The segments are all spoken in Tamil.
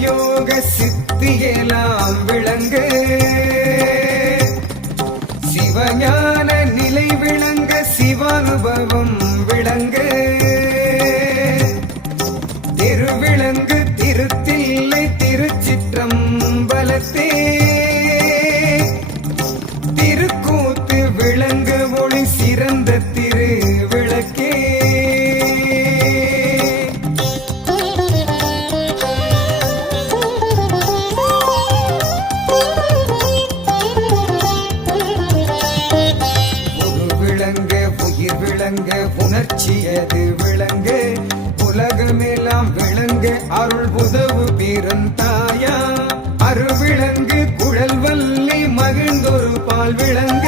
யோக சித்தியெல்லாம் விளங்க. சிவஞான நிலை விளங்க சிவானுபவம் விளங்க. திருவிளங்கு திருத்தில்லை திருச்சிற்றம்பலத்தே. திருக்கூத்து விளங்கு ஒளி சிறந்த உயிர் விளங்க உணர்ச்சியது விளங்க? உலகமெல்லாம் விளங்க அருள் உதவு பிறந்தாயா அருவிளங்கு குழல் வல்லி மகிழ்ந்தொரு பால் விளங்க.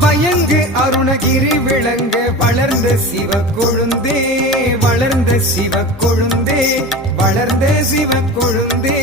பயங்கு அருணகிரி விளங்க வளர்ந்த சிவ கொழுந்தே வளர்ந்த சிவ கொழுந்தே வளர்ந்த சிவ கொழுந்தே